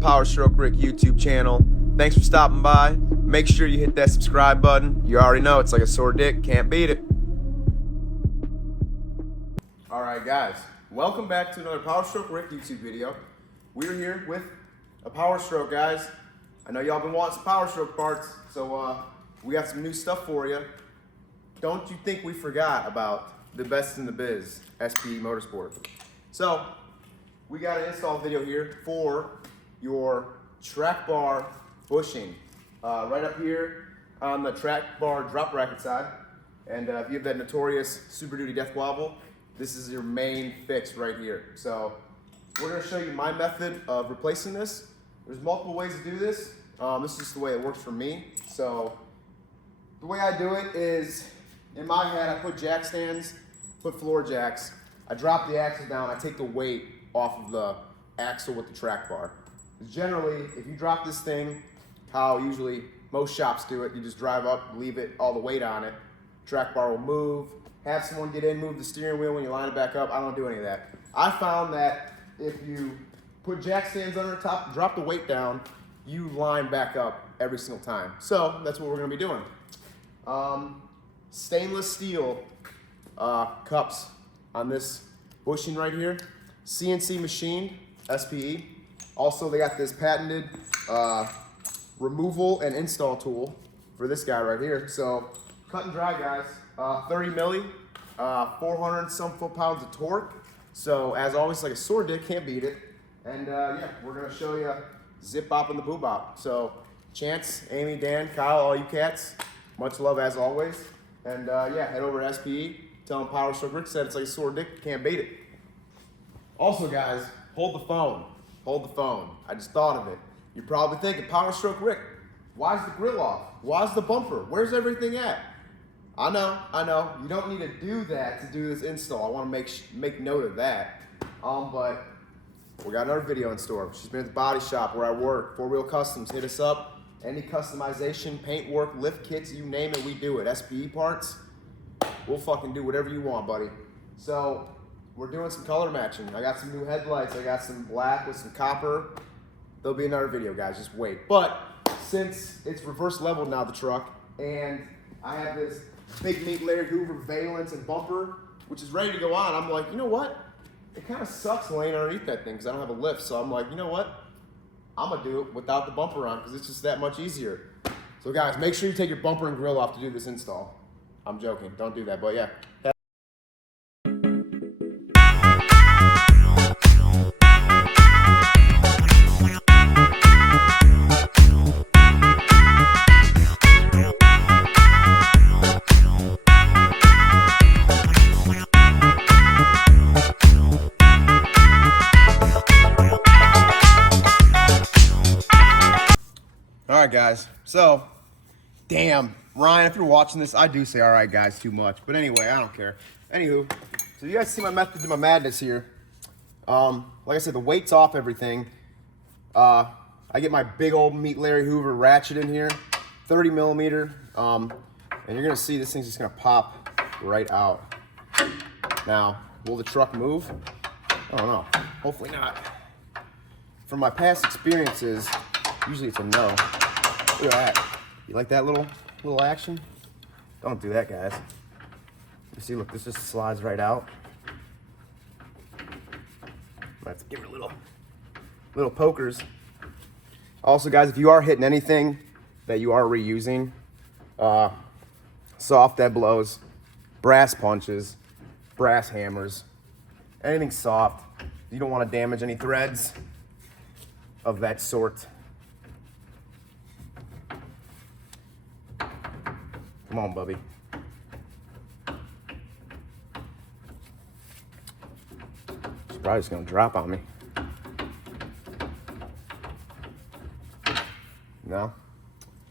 Powerstrokerrick YouTube channel. Thanks for stopping by. Make sure you hit that subscribe button. You already know it's like a sore dick, can't beat it. Alright guys, welcome back to another Powerstrokerrick YouTube video. We're here with a Powerstroke, guys. I know y'all been wanting some Powerstroke parts, so we got some new stuff for you. Don't you think we forgot about the best in the biz, Spe Motorsport. So, we got an install video here for your track bar bushing. Right up here on the track bar drop bracket side. And if you have that notorious Super Duty death wobble, this is your main fix right here. So, we're going to show you my method of replacing this. There's multiple ways to do this. This is just the way it works for me. So, the way I do it is, in my head, I put jack stands, put floor jacks. I drop the axle down, I take the weight off of the axle with the track bar. Generally, if you drop this thing, how usually most shops do it, you just drive up, leave it, all the weight on it. Track bar will move, have someone get in, move the steering wheel when you line it back up. I don't do any of that. I found that if you put jack stands under the top, drop the weight down, you line back up every single time. So that's what we're gonna be doing. Stainless steel cups on this bushing right here. CNC machined, SPE. Also, they got this patented removal and install tool for this guy right here. So, cut and dry, guys. 30 milli, 400 some foot-pounds of torque. So, as always, like a sore dick, can't beat it. And yeah, we're gonna show you zip bop and the boo bop. So, Chance, Amy, Dan, Kyle, all you cats, much love as always. And yeah, head over to SPE. Tell them Powerstroke said it's like a sore dick, can't beat it. Also, guys, hold the phone. Hold the phone. I just thought of it. You're probably thinking, Powerstroke Rick, why's the grill off? Why's the bumper? Where's everything at? I know. You don't need to do that to do this install. I want to make note of that. But we got another video in store. She's been at the body shop where I work. 4-Wheel Customs. Hit us up. Any customization, paint work, lift kits, you name it, we do it. SPE parts, we'll fucking do whatever you want, buddy. So, we're doing some color matching. I got some new headlights. I got some black with some copper. There'll be another video, guys. Just wait. But since it's reverse leveled now, the truck, and I have this big meat layered Hoover valence and bumper, which is ready to go on, I'm like, you know what? It kind of sucks laying underneath that thing because I don't have a lift. So I'm like, you know what? I'm going to do it without the bumper on because it's just that much easier. So guys, make sure you take your bumper and grill off to do this install. I'm joking. Don't do that. But yeah. Alright guys, so, damn, Ryan, if you're watching this, I do say alright guys too much, but anyway, I don't care. Anywho, so you guys see my method to my madness here. Like I said, the weight's off everything. I get my big old meat Larry Hoover ratchet in here, 30 millimeter, and you're gonna see this thing's just gonna pop right out. Now, will the truck move? I don't know, hopefully not. From my past experiences, usually it's a no. Look at that. You like that little action? Don't do that, guys. You see, look, this just slides right out. Let's give it a little pokers. Also, guys, if you are hitting anything that you are reusing, soft dead blows, brass punches, brass hammers, anything soft, you don't want to damage any threads of that sort. Come on, Bubby. She's probably just gonna drop on me. No?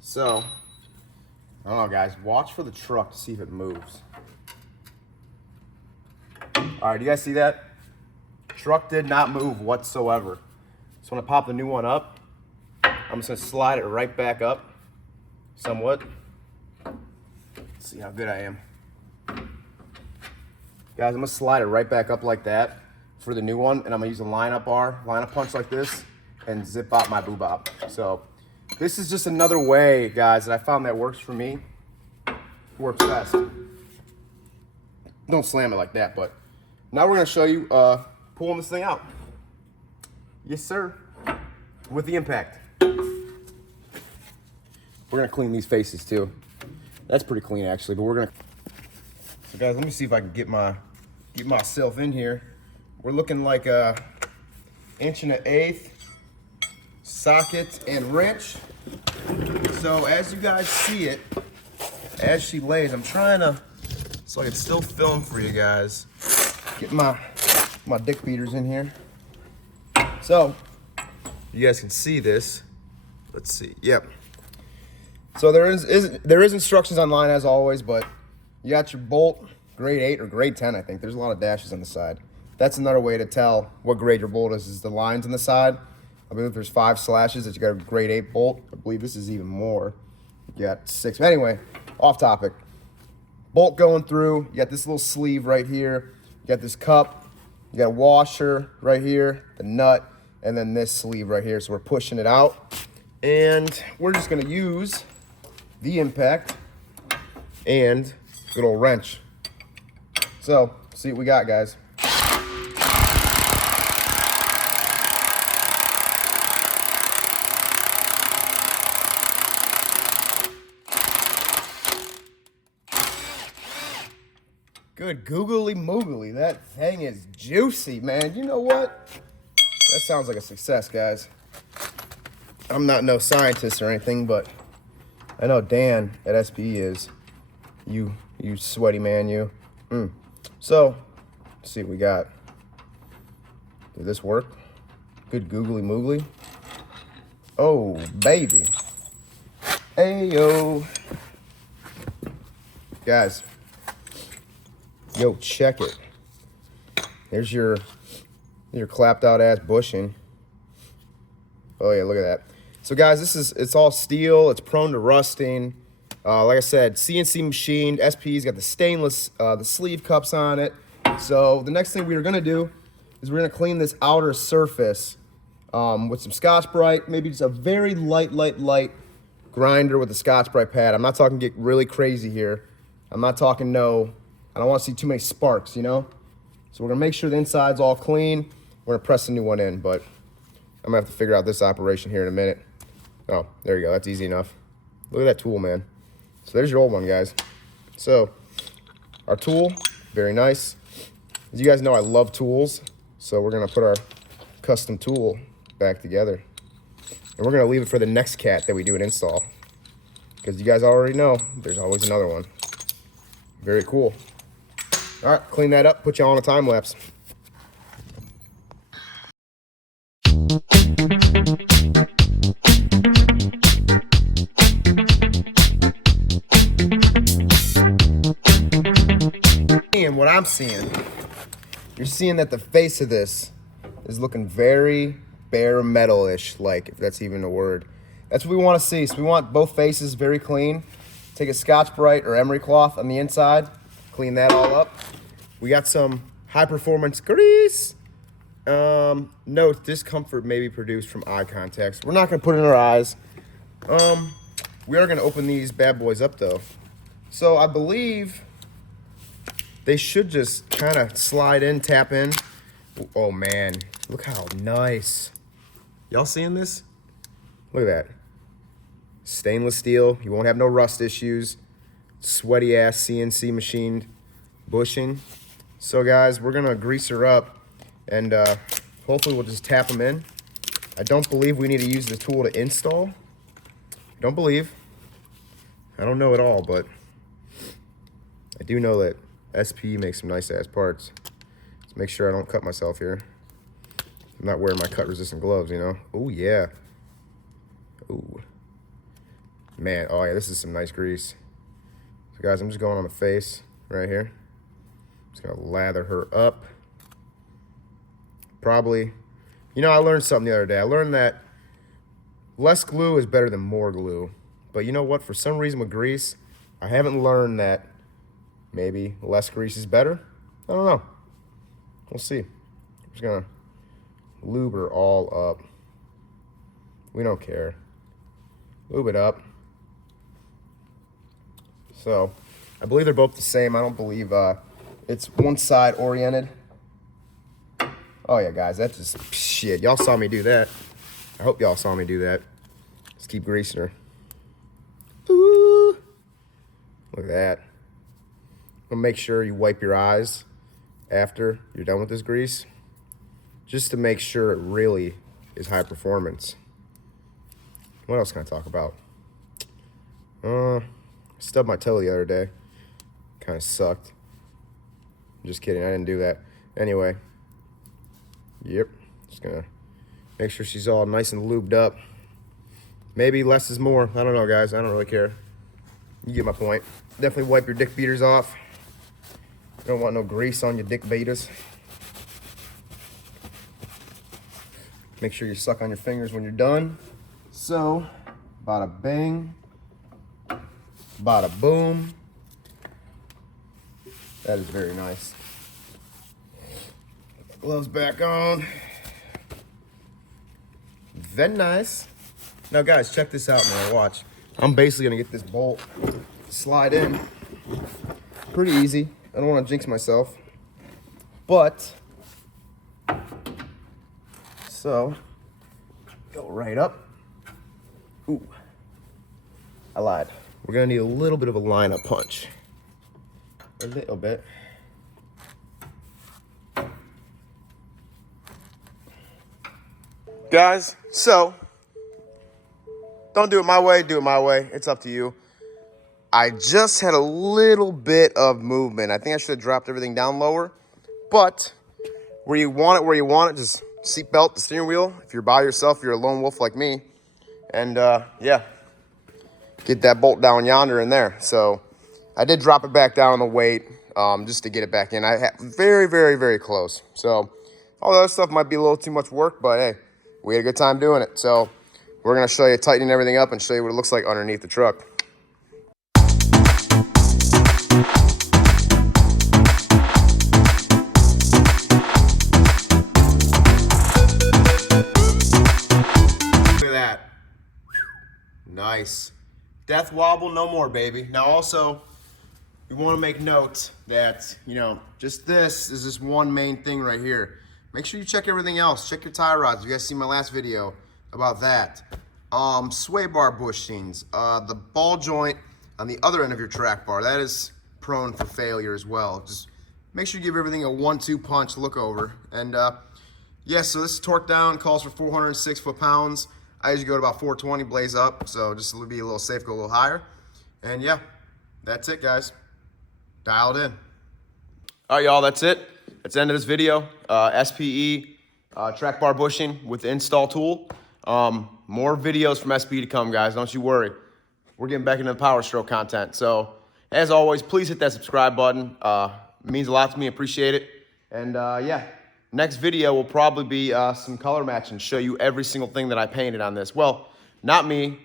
So, I don't know, guys. Watch for the truck to see if it moves. Alright, do you guys see that? Truck did not move whatsoever. So when I pop the new one up, I'm just gonna slide it right back up somewhat. See how good I am. Guys, I'm gonna slide it right back up like that for the new one, and I'm gonna use a line-up punch like this, and zip out my boob. So this is just another way, guys, that I found that works for me. Works best. Don't slam it like that, but now we're gonna show you pulling this thing out. Yes, sir. With the impact. We're gonna clean these faces too. That's pretty clean actually, but we're gonna. So guys, let me see if I can get myself in here. We're looking like a 1.1/8 socket and wrench. So as you guys see it, as she lays, I'm trying to, so I can still film for you guys. Get my dick beaters in here. So you guys can see this. Let's see. Yep. So there is instructions online as always, but you got your bolt, grade 8 or grade 10, I think. There's a lot of dashes on the side. That's another way to tell what grade your bolt is the lines on the side. I believe there's 5 slashes that you got a grade 8 bolt. I believe this is even more. You got 6. Anyway, off topic. Bolt going through. You got this little sleeve right here. You got this cup. You got a washer right here, the nut, and then this sleeve right here. So we're pushing it out. And we're just going to use the impact and good old wrench. So, see what we got, guys. Good googly moogly. That thing is juicy, man. You know what? That sounds like a success, guys. I'm not no scientist or anything, but I know Dan at SPE is. You sweaty man, you. So, let's see what we got. Did this work? Good googly moogly. Oh, baby. Ayo. Guys. Yo, check it. There's your clapped out ass bushing. Oh yeah, look at that. So guys, it's all steel. It's prone to rusting. Like I said, CNC machined. SP's got the stainless, the sleeve cups on it. So the next thing we are gonna do is we're gonna clean this outer surface with some Scotch-Brite. Maybe just a very light grinder with a Scotch-Brite pad. I'm not talking get really crazy here. I'm not talking no. I don't want to see too many sparks, you know? So we're going to make sure the inside's all clean. We're going to press a new one in, but I'm going to have to figure out this operation here in a minute. Oh, there you go. That's easy enough. Look at that tool, man. So there's your old one, guys. So our tool, very nice. As you guys know, I love tools. So we're going to put our custom tool back together. And we're going to leave it for the next cat that we do an install. Because you guys already know, there's always another one. Very cool. All right, clean that up, put you on a time lapse. And what I'm seeing, you're seeing that the face of this is looking very bare metal-ish, like, if that's even a word. That's what we want to see. So we want both faces very clean. Take a Scotch-Brite or emery cloth on the inside, clean that all up. We got some high-performance grease. No discomfort may be produced from eye contact. We're not going to put it in our eyes. We are going to open these bad boys up, though. So I believe they should just kind of slide in, tap in. Oh, man. Look how nice. Y'all seeing this? Look at that. Stainless steel. You won't have no rust issues. Sweaty ass CNC machined bushing. So guys, we're gonna grease her up and hopefully we'll just tap them in. I don't believe we need to use the tool to install. Don't believe. I don't know at all, but I do know that SP makes some nice ass parts. Let's make sure I don't cut myself here. I'm not wearing my cut resistant gloves, you know. Oh yeah. Ooh. Man, oh yeah, this is some nice grease. So guys, I'm just going on the face right here. Just gonna lather her up. Probably, you know, I learned something the other day. I learned that less glue is better than more glue. But you know what? For some reason with grease, I haven't learned that maybe less grease is better. I don't know. We'll see. I'm just gonna lube her all up. We don't care. Lube it up. So, I believe they're both the same. I don't believe it's one side oriented. Oh yeah, guys, that's just shit. Y'all saw me do that. I hope y'all saw me do that. Let's keep greasing her. Ooh. Look at that. Well, make sure you wipe your eyes after you're done with this grease, just to make sure it really is high performance. What else can I talk about? Stubbed my toe the other day. Kind of sucked. Just kidding, I didn't do that. Anyway, yep, just gonna make sure she's all nice and lubed up. Maybe less is more. I don't know, guys. I don't really care. You get my point. Definitely wipe your dick beaters off. You don't want no grease on your dick beaters. Make sure you suck on your fingers when you're done. So, bada bang, bada boom. That is very nice. Gloves back on. Very nice. Now guys, check this out, man. Watch. I'm basically gonna get this bolt, slide in. Pretty easy. I don't want to jinx myself. But, so, go right up. Ooh, I lied. We're gonna need a little bit of a lineup punch. A little bit. Guys, so, don't do it my way, do it my way. It's up to you. I just had a little bit of movement. I think I should have dropped everything down lower. But, where you want it, just seat belt the steering wheel. If you're by yourself, you're a lone wolf like me. And, yeah, get that bolt down yonder and there. So, I did drop it back down on the weight just to get it back in. I had very, very, very close. So, all the other stuff might be a little too much work, but hey, we had a good time doing it. So, we're going to show you tightening everything up and show you what it looks like underneath the truck. Look at that. Nice. Death wobble, no more, baby. Now also, we want to make note that, you know, just this is just one main thing right here. Make sure you check everything else. Check your tie rods. You guys see my last video about that. Sway bar bushings. The ball joint on the other end of your track bar, that is prone for failure as well. Just make sure you give everything a 1-2 punch look over. And yeah, so this torque down calls for 406 foot-pounds. I usually go to about 420 blaze up, so just to be a little safe, go a little higher. And yeah, that's it, guys. Dialed in. All right, y'all, that's it. That's the end of this video. SPE track bar bushing with the install tool. More videos from SPE to come, guys. Don't you worry. We're getting back into the Powerstroke content. So, as always, please hit that subscribe button. It means a lot to me. Appreciate it. And yeah, next video will probably be some color matching. Show you every single thing that I painted on this. Well, not me.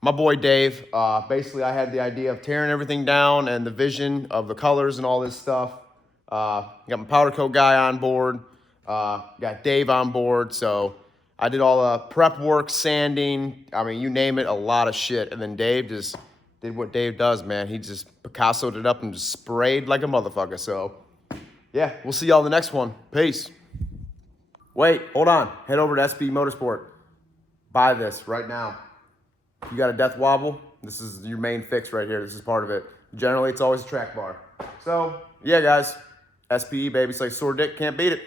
My boy Dave. Basically, I had the idea of tearing everything down and the vision of the colors and all this stuff. Got my powder coat guy on board. Got Dave on board. So I did all the prep work, sanding. I mean, you name it, a lot of shit. And then Dave just did what Dave does, man. He just Picasso'd it up and just sprayed like a motherfucker. So yeah, we'll see y'all in the next one. Peace. Wait, hold on. Head over to Spe Motorsport. Buy this right now. You got a death wobble? This is your main fix right here. This is part of it. Generally, it's always a track bar. So, yeah, guys. SPE, baby. It's like sore dick. Can't beat it.